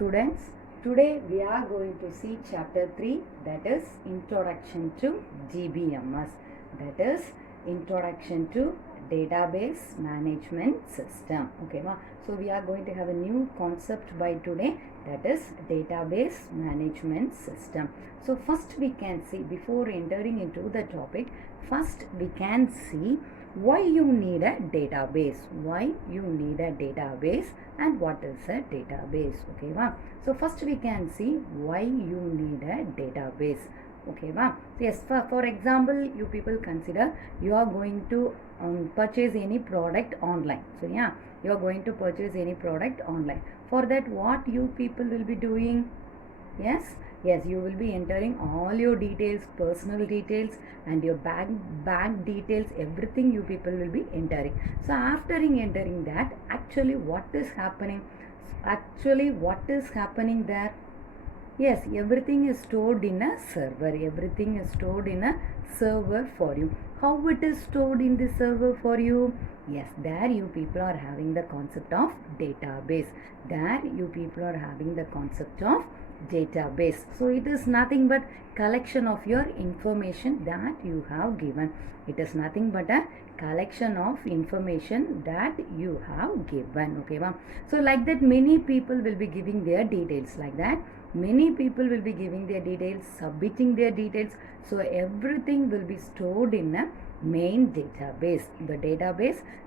students, today we are going to see chapter 3, that is Introduction to DBMS, that is Introduction to Database Management System. Okay, so we are going to have a new concept by today, that is Database Management System. So first we can see, before entering into the topic, first we can see why you need a database, and what is a database. Okay, so first we can see why you need a database. Okay, so yes, for example, you people consider you are going to purchase any product online. So yeah, you are going to purchase any product online. For that, what you people will be doing? Yes, you will be entering all your details, personal details and your bank details, everything you people will be entering. So after entering that, actually what is happening there? Yes, everything is stored in a server. For you. How it is stored in the server for you? Yes, there you people are having the concept of database. So it is nothing but collection of your information that you have given. Okay, so like that, many people will be giving their details like that. Submitting their details. So everything will be stored in a main database.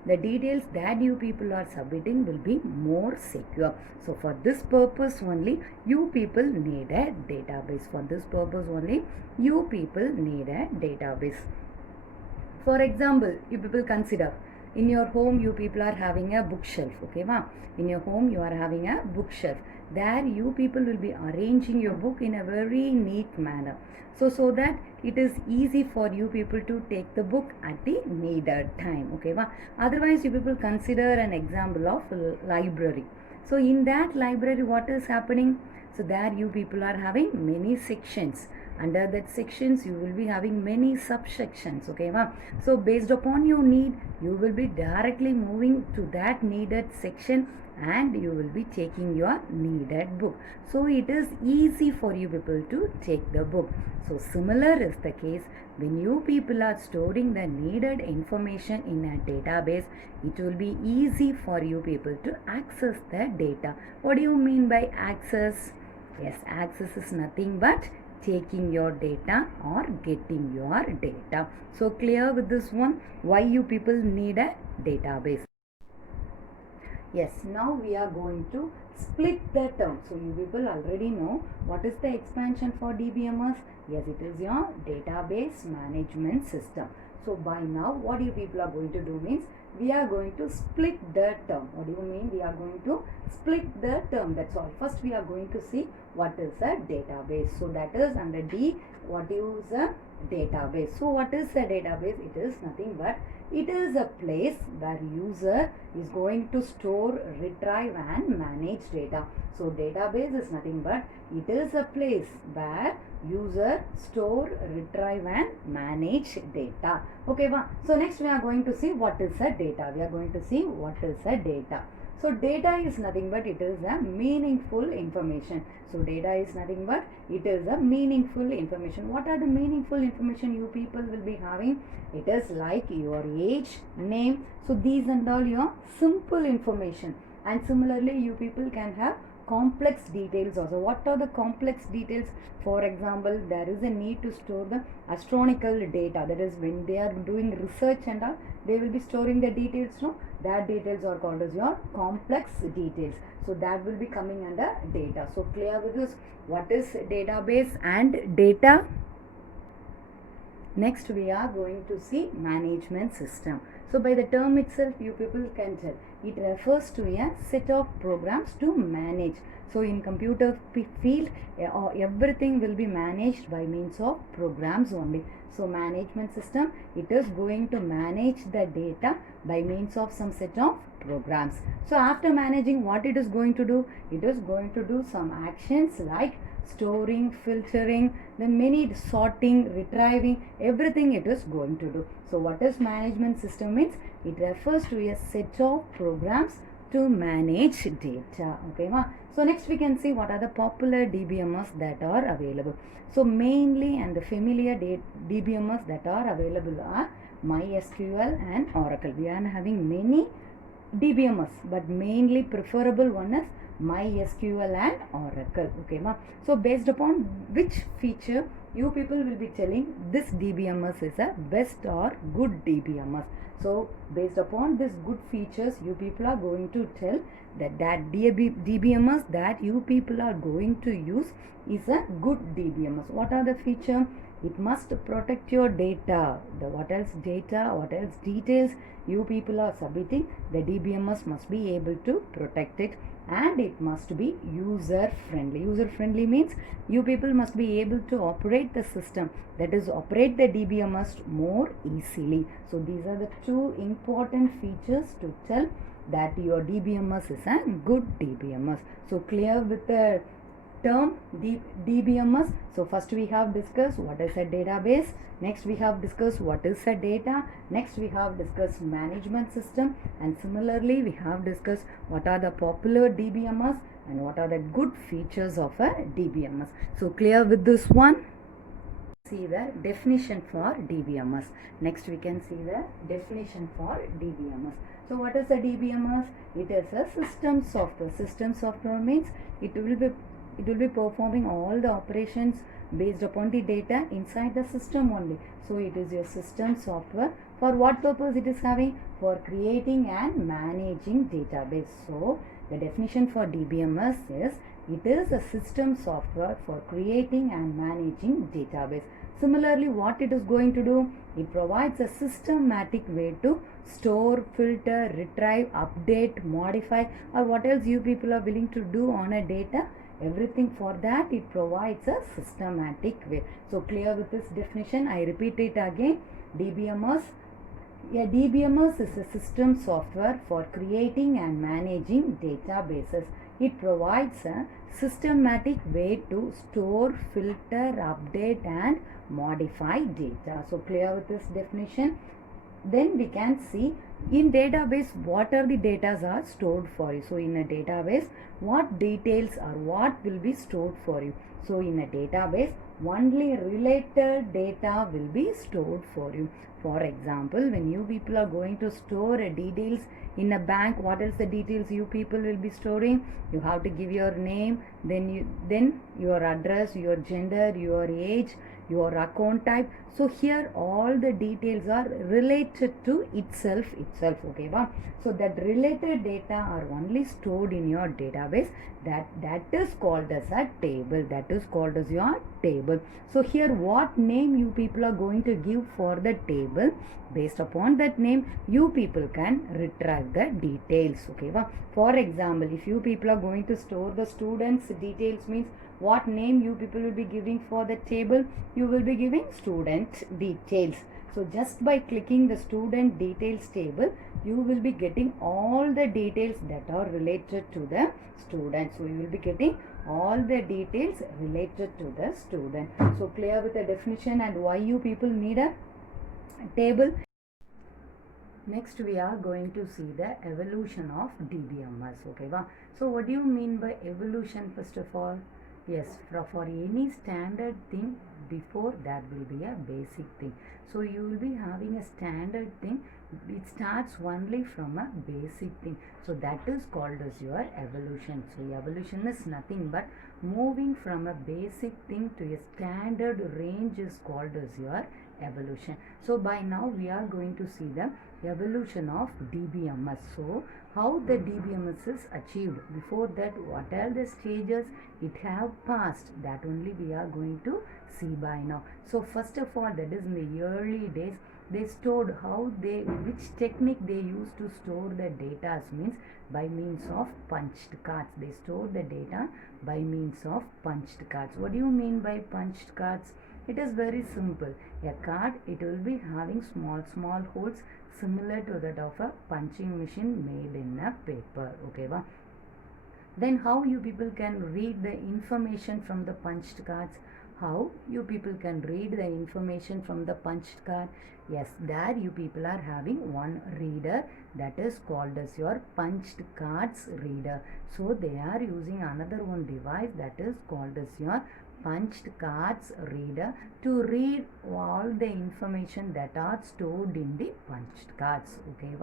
The details that you people are submitting will be more secure. So for this purpose only, you people need a database. For example, you people consider, in your home you people are having a bookshelf. Okay, in your home you are having a bookshelf. There you people will be arranging your book in a very neat manner. So that it is easy for you people to take the book at the needed time. Okay, otherwise you people consider an example of library. So in that library, what is happening? So there you people are having many sections. Under that sections, you will be having many subsections. Okay, so based upon your need, you will be directly moving to that needed section and you will be taking your needed book. So it is easy for you people to take the book. So similar is the case when you people are storing the needed information in a database. It will be easy for you people to access the data. What do you mean by access? Yes, access is nothing but taking your data or getting your data. So clear with this one, why you people need a database. Yes, now we are going to split the term. So you people already know what is the expansion for DBMS. Yes, it is your database management system. So by now, what you people are going to do means, we are going to split the term. What do you mean? We are going to split the term. That's all. First, we are going to see what is a database. So that is under D, what is a database? So what is a database? It is nothing but it is a place where user is going to store, retrieve and manage data. So database is nothing but it is a place where user store, retrieve and manage data. Okay, so next we are going to see what is a data. So data is nothing but it is a meaningful information. What are the meaningful information you people will be having? It is like your age, name. So these and all your simple information. And similarly, you people can have complex details also. What are the complex details? For example, there is a need to store the astronomical data. That is, when they are doing research and all, they will be storing the details. No, that details are called as your complex details. So that will be coming under data. So clear with this, what is database and data? Next we are going to see management system. So by the term itself, you people can tell it refers to a set of programs to manage. So in computer field, everything will be managed by means of programs only. So management system, it is going to manage the data by means of some set of programs. So after managing, what it is going to do? It is going to do some actions like storing, filtering, then many sorting, retrieving, everything it is going to do. So what is management system means? It refers to a set of programs to manage data. Okay, ma? So next we can see what are the popular DBMS that are available. So mainly and the familiar DBMS that are available are MySQL and Oracle. We are having many DBMS, but mainly preferable one is MySQL and Oracle. Okay, ma? So based upon which feature you people will be telling this DBMS is a best or good DBMS. So based upon this good features, you people are going to tell that DBMS that you people are going to use is a good DBMS. What are the feature? It must protect your data. What else data, what else details you people are submitting, the DBMS must be able to protect it, and it must be user friendly. User friendly means you people must be able to operate the system, that is operate the DBMS more easily. So these are the two important features to tell that your DBMS is a good DBMS. So clear with the term DBMS. So first we have discussed what is a database, next we have discussed what is a data, next we have discussed management system, and similarly we have discussed what are the popular DBMS and what are the good features of a DBMS. So clear with this one? See the definition for DBMS. Next we can see the definition for DBMS. So what is a DBMS? It is a system software. System software means it will be performing all the operations based upon the data inside the system only. So it is your system software. For what purpose it is having? For creating and managing database. So the definition for DBMS is it is a system software for creating and managing database. Similarly, what it is going to do? It provides a systematic way to store, filter, retrieve, update, modify, or what else you people are willing to do on a data. Everything for that it provides a systematic way. So clear with this definition? I repeat it again. DBMS. A DBMS is a system software for creating and managing databases. It provides a systematic way to store, filter, update and modify data. So clear with this definition? Then we can see in database what are the data are stored for you. So in a database what details or what will be stored for you. So in a database only related data will be stored for you. For example, when you people are going to store details in a bank, what else the details you people will be storing? You have to give your name, then your address, your gender, your age, your account type. So here all the details are related to itself. Okay, wow? So that related data are only stored in your database. That is called as a table. That is called as your table. So here what name you people are going to give for the table? Based upon that name you people can retrieve the details. Okay, wow? For example, if you people are going to store the students details, means what name you people will be giving for the table? You will be giving student details. So just by clicking the student details table, you will be getting all the details that are related to the student. So you will be getting all the details related to the student. So clear with the definition and why you people need a table. Next we are going to see the evolution of DBMS. Okay, wow? So what do you mean by evolution? First of all, yes, for any standard thing, before that will be a basic thing. So you will be having a standard thing. It starts only from a basic thing. So that is called as your evolution. So evolution is nothing but moving from a basic thing to a standard range is called as your evolution. So by now we are going to see the evolution of DBMS. So how the DBMS is achieved. Before that, what are the stages it have passed, that only we are going to see by now. So first of all, that is in the early days they stored which technique they used to store the data, means by means of punched cards. They store the data by means of punched cards. What do you mean by punched cards? It is very simple. A card, it will be having small holes similar to that of a punching machine made in a paper. Okay, wow? Then how you people can read the information from the punched cards? how you people can read the information from the punched card? Yes, there you people are having one reader, that is called as your punched cards reader. So they are using another one device, that is called as your punched cards reader, to read all the information that are stored in the punched cards. Okay,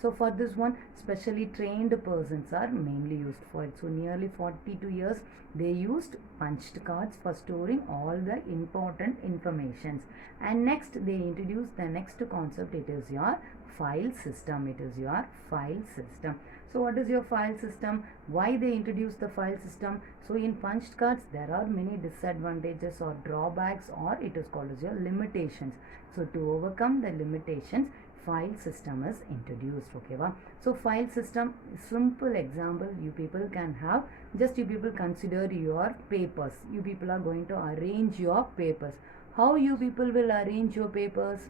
so for this one, specially trained persons are mainly used for it. So nearly 42 years they used punched cards for storing all the important informations. And next they introduced the next concept, it is your file system. It is your file system. So what is your file system? Why they introduced the file system? So in punched cards there are many disadvantages or drawbacks, or it is called as your limitations. So to overcome the limitations, file system is introduced. Okay, so file system, simple example you people can have. Just you people consider your papers. You people are going to arrange your papers. How you people will arrange your papers?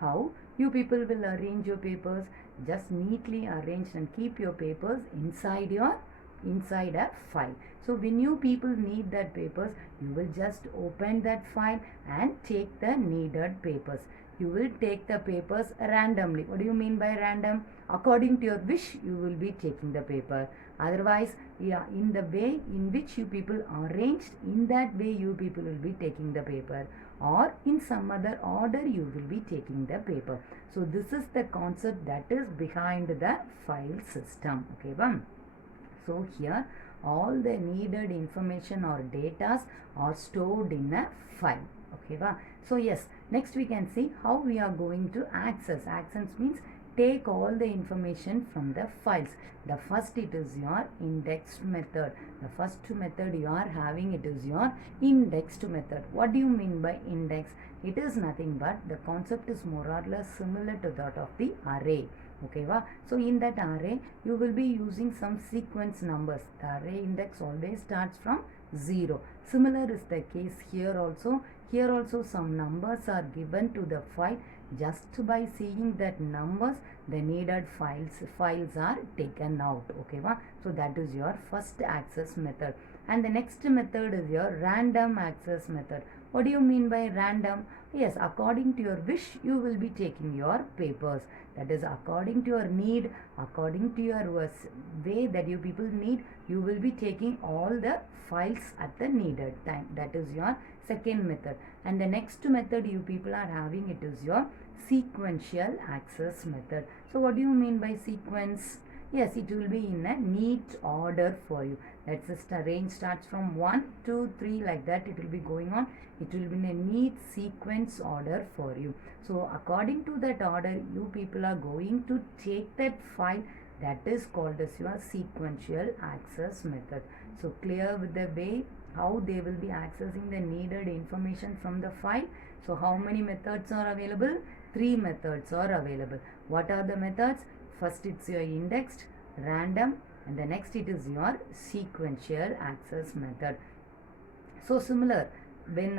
How you people will arrange your papers? Just neatly arrange and keep your papers inside a file. So when you people need that papers, you will just open that file and take the needed papers. You will take the papers randomly. What do you mean by random? According to your wish, you will be taking the paper. Otherwise, yeah, in the way in which you people arranged, in that way you people will be taking the paper, or in some other order you will be taking the paper. So this is the concept that is behind the file system. Okay, so here all the needed information or data are stored in a file. Okay, so yes, next we can see how we are going to access. Access means take all the information from the files. The first, it is your indexed method. The first method you are having, it is your indexed method. What do you mean by index? It is nothing but the concept is more or less similar to that of the array. Okay, so in that array you will be using some sequence numbers. The array index always starts from 0. Similar is the case here also. Here also some numbers are given to the file. Just by seeing that numbers, the needed files are taken out. Okay, so that is your first access method. And the next method is your random access method. What do you mean by random? Yes, according to your wish, you will be taking your papers. That is according to your need, according to your way that you people need, you will be taking all the files at the needed time. That is your second method. And the next method you people are having, it is your sequential access method. So what do you mean by sequence? Yes, it will be in a neat order for you. That's the range starts from 1, 2, 3 like that. It will be going on. It will be in a neat sequence order for you. So according to that order, you people are going to take that file. That is called as your sequential access method. So clear with the way how they will be accessing the needed information from the file. So how many methods are available? 3 methods are available. What are the methods? First it's your indexed, random, and the next it is your sequential access method. So similar, when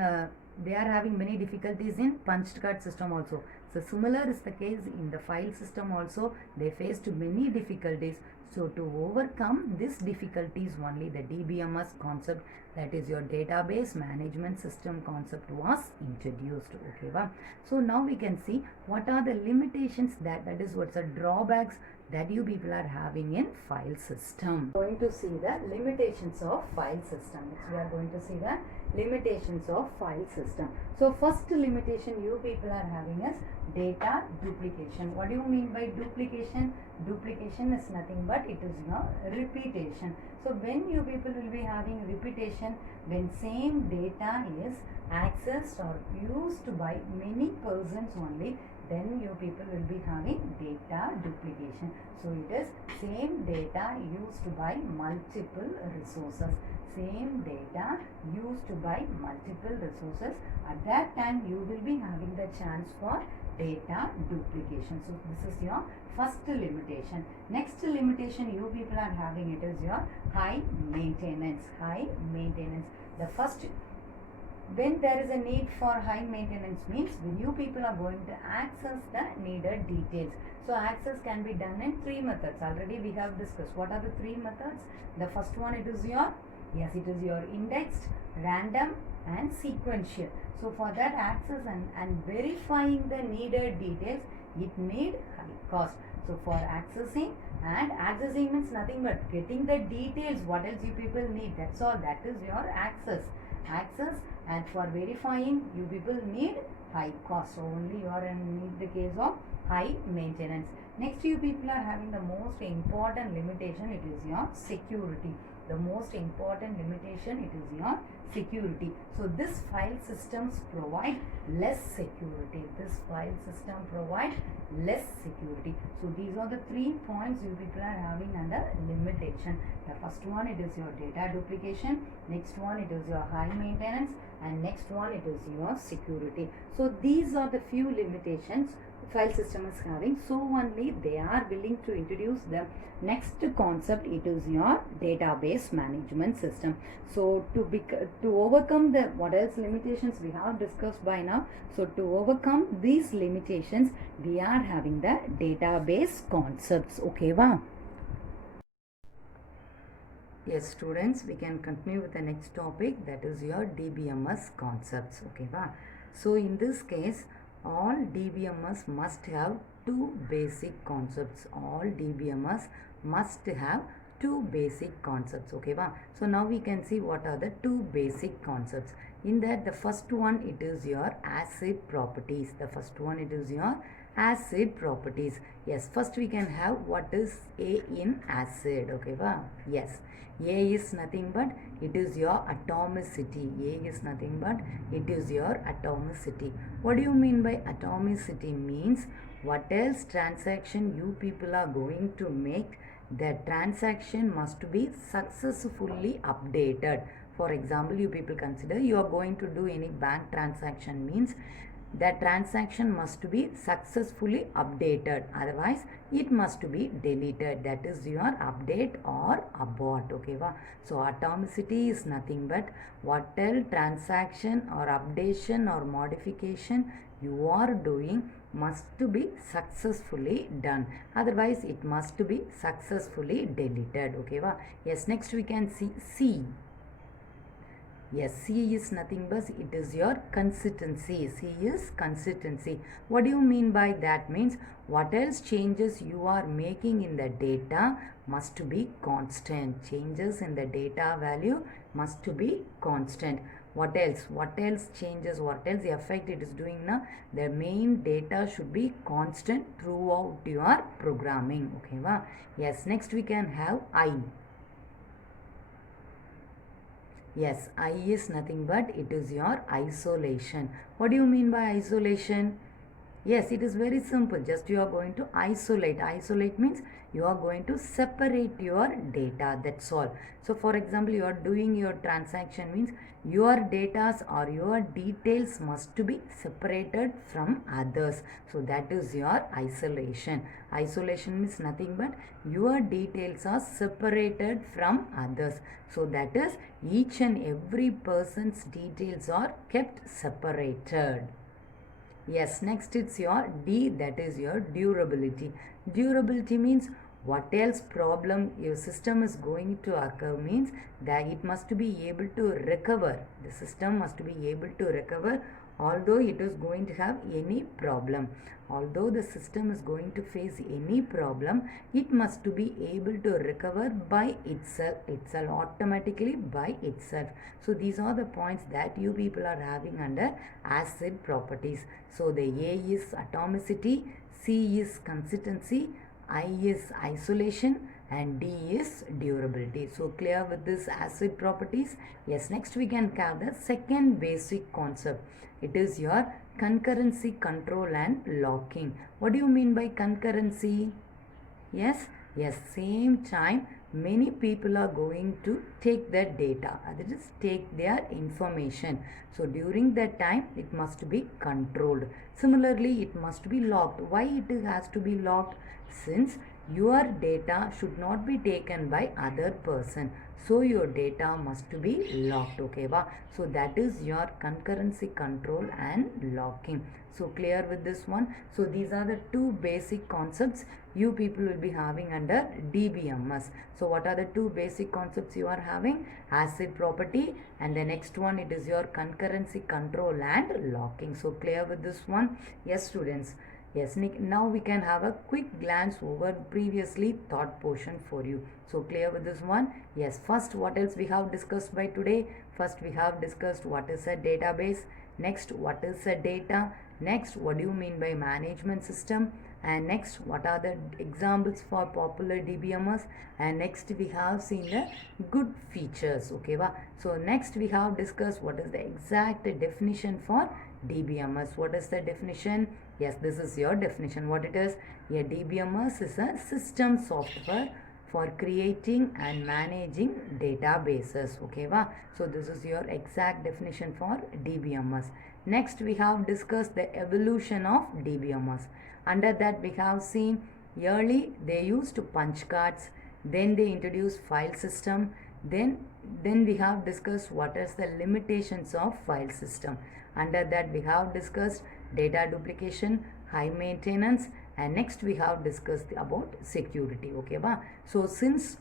they are having many difficulties in punched card system also. So similar is the case in the file system also. They faced many difficulties. So to overcome these difficulties, only the DBMS concept, that is your database management system concept, was introduced. Okay, so now we can see what are the limitations, that is what's the drawbacks that you people are having in file system. Going to see the limitations of file system. Next we are going to see the limitations of file system. So first limitation you people are having is data duplication. What do you mean by duplication? Duplication is nothing but it is your repetition. So when you people will be having repetition, when same data is accessed or used by many persons only, then you people will be having data duplication. So it is same data used by multiple resources. Same data used by multiple resources. At that time you will be having the chance for data duplication. So this is your first limitation. Next limitation you people are having, it is your high maintenance. High maintenance. The first, when there is a need for high maintenance means when you people are going to access the needed details. So access can be done in 3 methods. Already we have discussed. What are the 3 methods? The first one, it is your Yes, it is your indexed, random and sequential. So for that access and verifying the needed details, it made high cost. So for accessing, and accessing means nothing but getting the details, what else you people need, that's all, that is your access. And for verifying, you people need high cost. So only you are in need the case of high maintenance. Next, you people are having the most important limitation, it is your security. The most important limitation, it is your security. So this file systems provide less security. This file system provide less security. So these are the 3 points you people are having under limitation. The first one, it is your data duplication. Next one, it is your high maintenance. And next one, it is your security. So these are the few limitations file system is having. So only they are willing to introduce the next concept, it is your database management system. So to overcome the what else limitations we have discussed by now. So to overcome these limitations, we are having the database concepts. Okay, wow. Yes, students, we can continue with the next topic, that is your DBMS concepts. Okay, wow. So in this case, all DBMS must have 2 basic concepts. All DBMS must have 2 basic concepts. Okay, wow. So now we can see what are the 2 basic concepts. In that, the first one, it is your acid properties. The first one, it is your acid properties. Yes, first we can have what is A in acid. Okay, wow. Yes, A is nothing but it is your atomicity. A is nothing but it is your atomicity. What do you mean by atomicity? Means what else transaction you people are going to make, that transaction must be successfully updated. For example, you people consider you are going to do any bank transaction, means that transaction must be successfully updated, otherwise it must be deleted. That is your update or abort. Okay, wow. So atomicity is nothing but what else transaction or updation or modification you are doing must be successfully done, otherwise it must be successfully deleted. Okay, wow. Yes, next we can see C. Yes, C is nothing but it is your consistency. C is consistency. What do you mean by that? Means what else changes you are making in the data must be constant. Changes in the data value must be constant. What else? What else changes? What else effect it is doing now? The main data should be constant throughout your programming. Okay, wow. Yes, next we can have I. Yes, I is nothing but it is your isolation. What do you mean by isolation? Yes, it is very simple. Just you are going to isolate. Isolate means you are going to separate your data. That's all. So for example, you are doing your transaction, means your data or your details must to be separated from others. So that is your isolation. Isolation means nothing but your details are separated from others. So that is each and every person's details are kept separated. Yes, next it's your D, that is your durability. Durability means what else problem your system is going to occur, means that it must be able to recover. The system must be able to recover although it is going to have any problem. Although the system is going to face any problem, it must be able to recover by itself, automatically by itself. So these are the points that you people are having under acid properties. So the A is atomicity, C is consistency, I is isolation, and D is durability. So clear with this acid properties? Yes, next we can have the second basic concept. It is your concurrency control and locking. What do you mean by concurrency? Yes, same time many people are going to take their data, that is take their information. So during that time it must be controlled. Similarly, it must be locked. Why it has to be locked? since your data should not be taken by other person, so your data must be locked. Okay va? So that is your concurrency control and locking. So clear with this one? So these are the two basic concepts you people will be having under DBMS. So what are the two basic concepts you are having? Acid property, and the next one, it is your concurrency control and locking. So clear with this one? Yes students. Yes, now we can have a quick glance over previously taught portion for you. So clear with this one? Yes, first what else we have discussed by today? First we have discussed what is a database. Next, what is a data? Next, what do you mean by management system? And next, what are the examples for popular DBMS? And next we have seen the good features. Okay va? So next we have discussed what is the exact definition for DBMS. What is the definition? Yes, this is your definition. What it is? A DBMS is a system software for creating and managing databases. Okay va? So this is your exact definition for DBMS. Next we have discussed the evolution of DBMS. Under that we have seen early they used punch cards, then they introduced file system, then we have discussed what is the limitations of file system. Under that we have discussed data duplication, high maintenance, and next we have discussed about security. Okay va? So since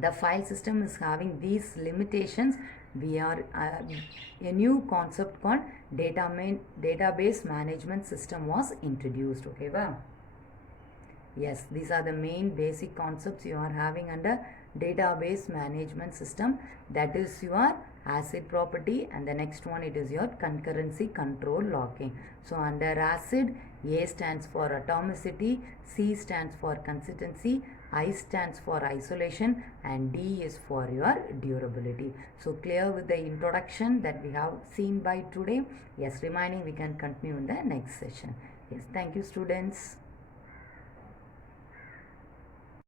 the file system is having these limitations, we are a new concept called database management system was introduced. Okay va? Yes, these are the main basic concepts you are having under database management system. That is your acid property, and the next one, it is your concurrency control locking. So under acid, A stands for atomicity, C stands for consistency, I stands for isolation, and D is for your durability. So clear with the introduction that we have seen by today? Yes, remaining we can continue in the next session. Yes, thank you students.